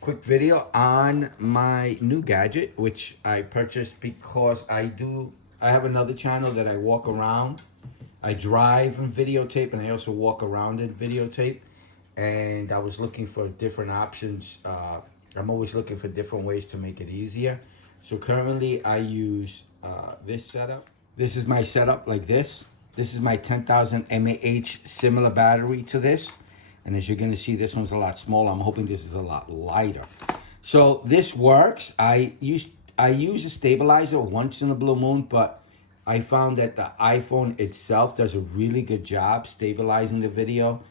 quick video on my new gadget, which I purchased because I have another channel that I walk around. I drive and videotape, and I also walk around and videotape. And I was looking for different options. I'm always looking for different ways to make it easier. So currently I use this setup. This is my setup like this. This is my 10,000 mAh similar battery to this. And as you're gonna see, this one's a lot smaller. I'm hoping this is a lot lighter. So this works. I use a stabilizer once in a blue moon, but I found that the iPhone itself does a really good job stabilizing the video.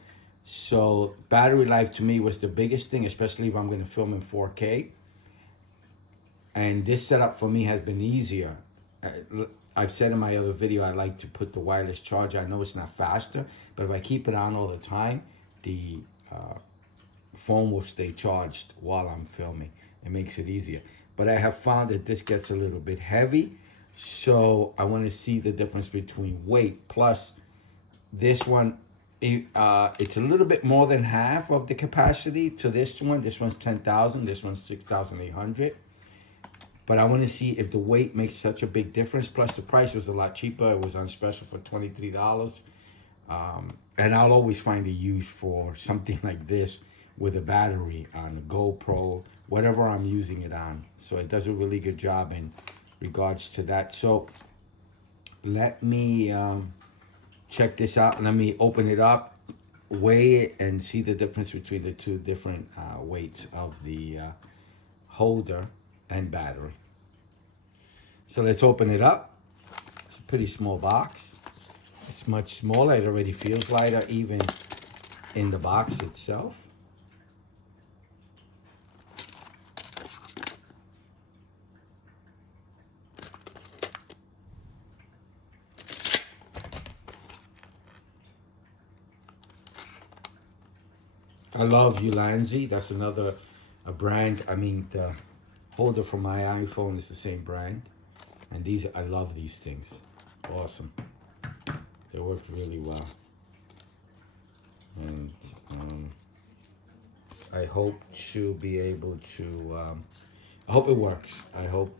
So battery life to me was the biggest thing, especially if I'm gonna film in 4K. And this setup for me has been easier. I've said in my other video, I like to put the wireless charger. I know it's not faster, but if I keep it on all the time, the phone will stay charged while I'm filming. It makes it easier. But I have found that this gets a little bit heavy, so I want to see the difference between weight. Plus, this one, it's a little bit more than half of the capacity to this one. This one's 10,000, this one's 6,800. But I want to see if the weight makes such a big difference. Plus, the price was a lot cheaper. It was on special for $23. And I'll always find a use for something like this with a battery on a GoPro, whatever I'm using it on. So it does a really good job in regards to that. So let me check this out. Let me open it up, weigh it, and see the difference between the two different weights of the holder and battery. So let's open it up. It's a pretty small box. It's much smaller. It already feels lighter even in the box itself. I love ULANZI. That's another brand. I mean, the holder for my iPhone is the same brand. And these, I love these things. Awesome. They work really well. And I hope to be able to, I hope it works. I hope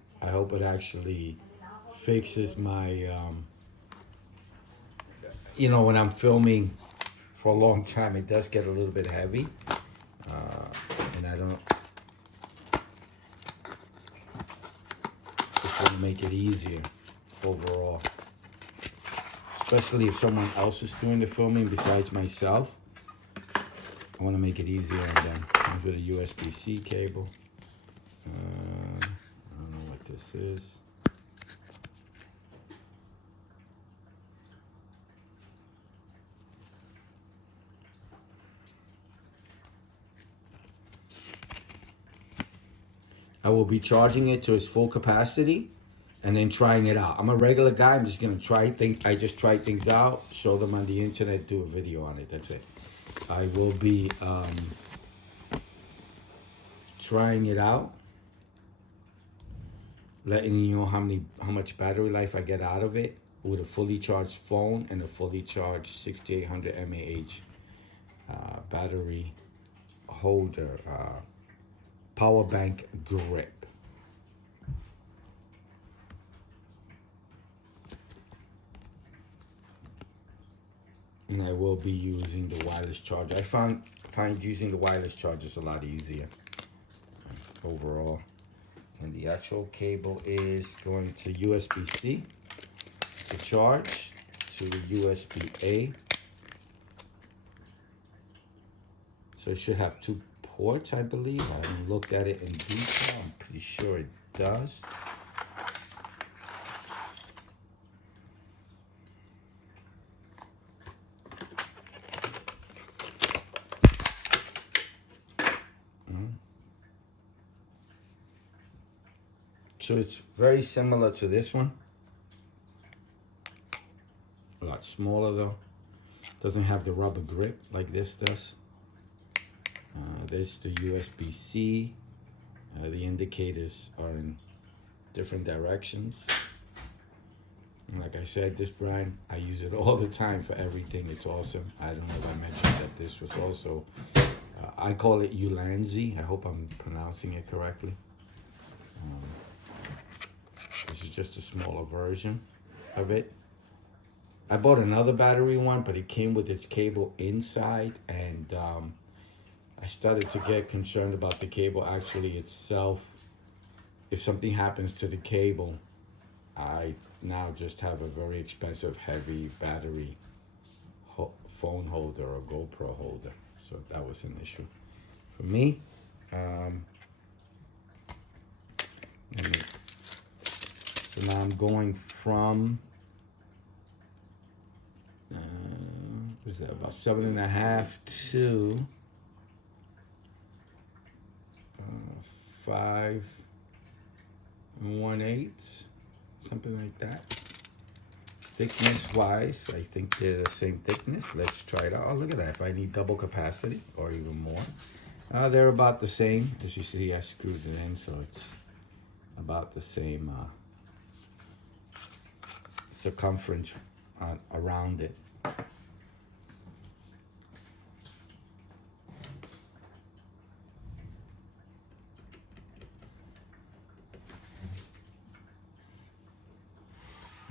it actually fixes my, when I'm filming for a long time, it does get a little bit heavy. And I don't, just want to make it easier overall. Especially if someone else is doing the filming besides myself. I want to make it easier on them. Comes with a USB-C cable. I don't know what this is. I will be charging it to its full capacity and then trying it out. I'm a regular guy. I'm just going to try things. I just try things out, show them on the internet, do a video on it. That's it. I will be trying it out, letting you know how much battery life I get out of it with a fully charged phone and a fully charged 6800 mAh battery holder, power bank grip. And I will be using the wireless charger. I find using the wireless charger is a lot easier overall. And the actual cable is going to USB-C to charge to USB-A. So it should have two ports, I believe. I haven't looked at it in detail. I'm pretty sure it does. So it's very similar to this one. A lot smaller though. Doesn't have the rubber grip like this does. There's the USB-C. The indicators are in different directions. And like I said, this brand, I use it all the time for everything. It's awesome. I don't know if I mentioned that this was also I call it ULANZI. I hope I'm pronouncing it correctly. This is just a smaller version of it. I bought another battery one, but it came with its cable inside, and I started to get concerned about the cable actually itself. If something happens to the cable, I now just have a very expensive, heavy battery phone holder or GoPro holder. So that was an issue for me. So now I'm going from what is that, about 7.5 to 5 1/8, something like that. Thickness wise, I think they're the same thickness. Let's try it out. Oh, look at that. If I need double capacity or even more, they're about the same. As you see, I screwed it in, so it's about the same circumference around it.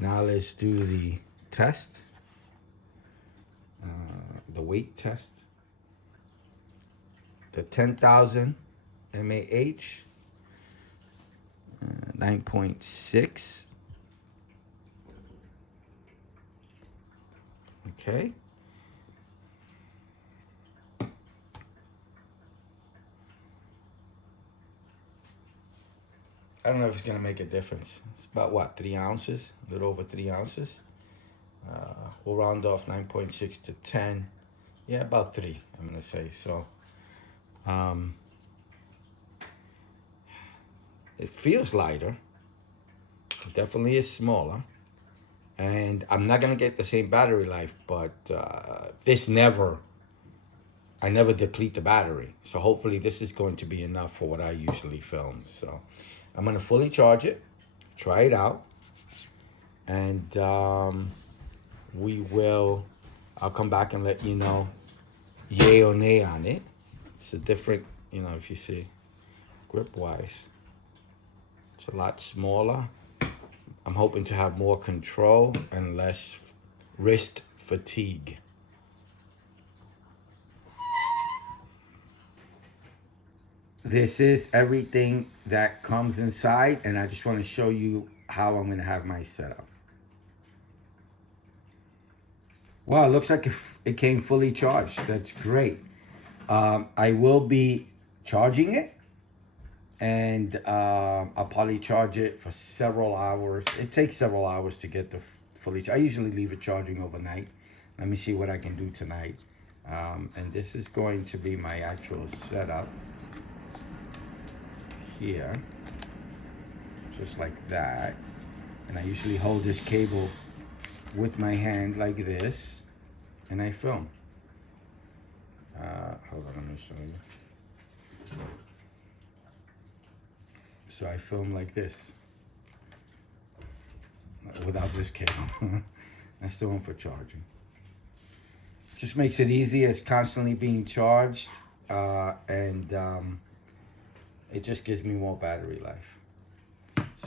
Now let's do the test, the weight test. The 10,000 mAh, 9.6. Okay. I don't know if it's gonna make a difference. It's about what, 3 ounces? A little over 3 ounces. We'll round off 9.6 to 10. Yeah, about 3, I'm gonna say. So, it feels lighter. It definitely is smaller. And I'm not gonna get the same battery life, but I never deplete the battery. So hopefully this is going to be enough for what I usually film. So I'm gonna fully charge it, try it out, and I'll come back and let you know yay or nay on it. It's a different, if you see, grip wise, it's a lot smaller. I'm hoping to have more control and less wrist fatigue. This is everything that comes inside, and I just want to show you how I'm going to have my setup. Wow, it looks like it came fully charged. That's great. I will be charging it, and I'll probably charge it for several hours. It takes several hours to get the fully charged. I usually leave it charging overnight. Let me see what I can do tonight. And this is going to be my actual setup here, just like that. And I usually hold this cable with my hand like this, and I film. Hold on, let me show you. So I film like this, without this cable. That's the one for charging. Just makes it easy. It's constantly being charged, and it just gives me more battery life.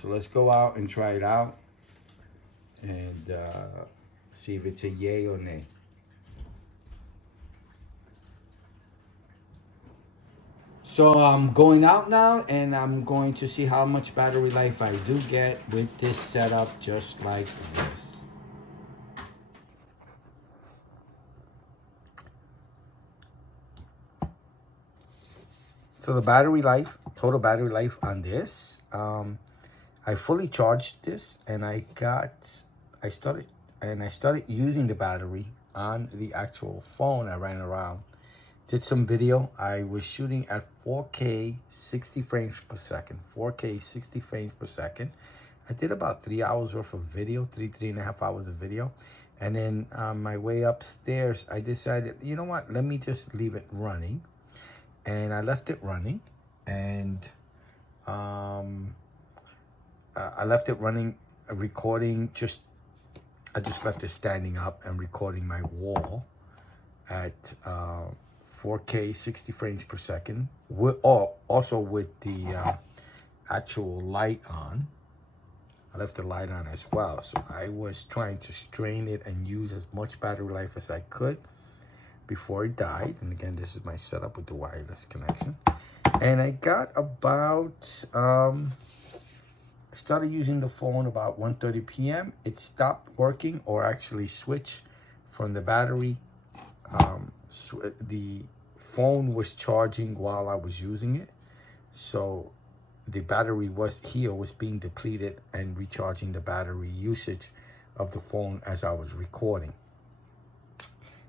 So let's go out and try it out and see if it's a yay or nay. So I'm going out now, and I'm going to see how much battery life I do get with this setup, just like this. So the battery life, total battery life on this, I fully charged this, and I started using the battery on the actual phone. I ran around, did some video. I was shooting at 4K 60 frames per second. 4K 60 frames per second. I did about 3 hours worth of video, 3.5 hours of video. And then on my way upstairs, I decided, you know what, let me just leave it running. And I left it running, and I left it running, recording. I just left it standing up and recording my wall at 4K 60 frames per second, also with the actual light on. I left the light on as well, so I was trying to strain it and use as much battery life as I could before it died. And again, this is my setup with the wireless connection. And I got about I started using the phone about 1:30 p.m. It stopped working, or actually switched from the battery. The phone was charging while I was using it, so the battery was being depleted and recharging the battery usage of the phone as I was recording.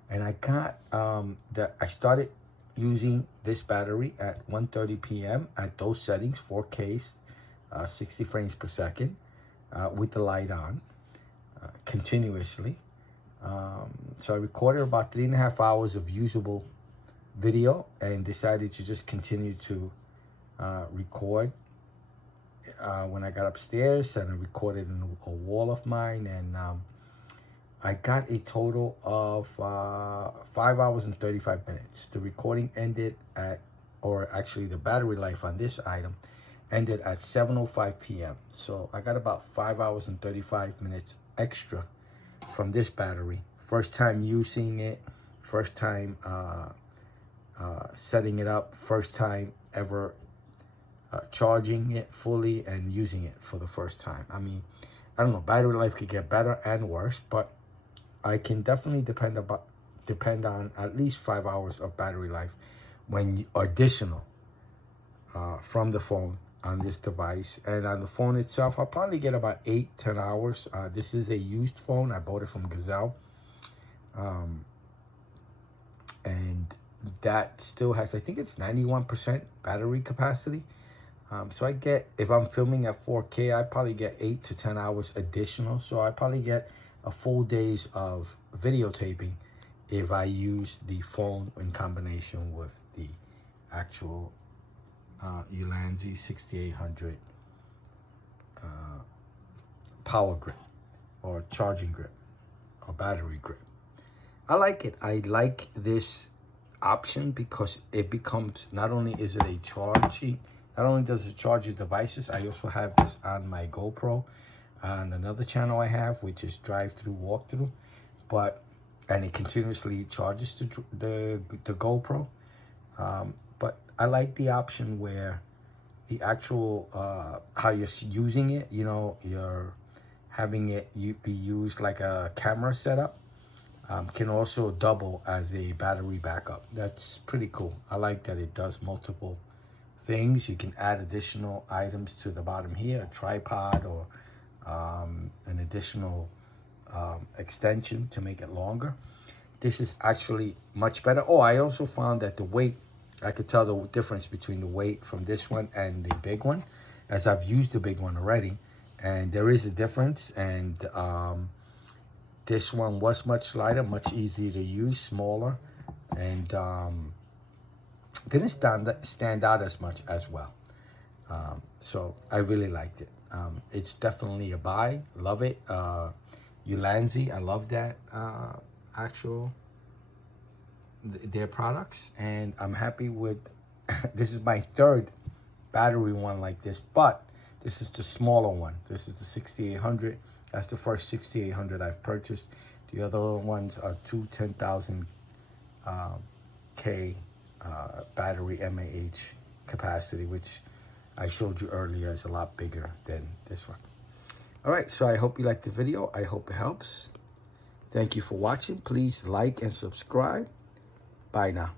And I got I started using this battery at 1:30 p.m. at those settings, 4K, 60 frames per second, with the light on, continuously. So I recorded about 3.5 hours of usable video and decided to just continue to record when I got upstairs, and I recorded in a wall of mine, and I got a total of 5 hours and 35 minutes. The recording ended at, or actually the battery life on this item ended at 7:05 p.m. So I got about 5 hours and 35 minutes extra from this battery. First time using it, first time setting it up, first time ever charging it fully and using it for the first time. I mean, I don't know, battery life could get better and worse, but I can definitely depend on at least 5 hours of battery life when additional from the phone on this device. And on the phone itself, I'll probably get about 8-10 hours. This is a used phone. I bought it from Gazelle. And that still has, I think it's 91% battery capacity. So I get, if I'm filming at 4K, I probably get 8 to 10 hours additional. So I probably get a full day's of videotaping if I use the phone in combination with the actual ULANZI 6800 power grip or charging grip or battery grip. I like it. I like this option because it becomes, not only is it a charging, not only does it charge your devices, I also have this on my GoPro on another channel I have, which is drive-through walkthrough, and it continuously charges the GoPro. But I like the option where the actual how you're using it, you know, you're having it be used like a camera setup, can also double as a battery backup. That's pretty cool. I like that it does multiple things. You can add additional items to the bottom here, a tripod or an additional extension to make it longer. This is actually much better. Oh, I also found that the weight, I could tell the difference between the weight from this one and the big one, as I've used the big one already, and there is a difference. And this one was much lighter, much easier to use, smaller, and didn't stand out as much as well. So I really liked it. It's definitely a buy. Love it. ULANZI, I love that their products, and I'm happy with this is my third battery one like this, but this is the smaller one. This is the 6800. That's the first 6800 I've purchased. The other ones are two 10,000 K battery mAh capacity, which I showed you earlier is a lot bigger than this one. All right, so I hope you liked the video. I hope it helps. Thank you for watching. Please like and subscribe. Bye now.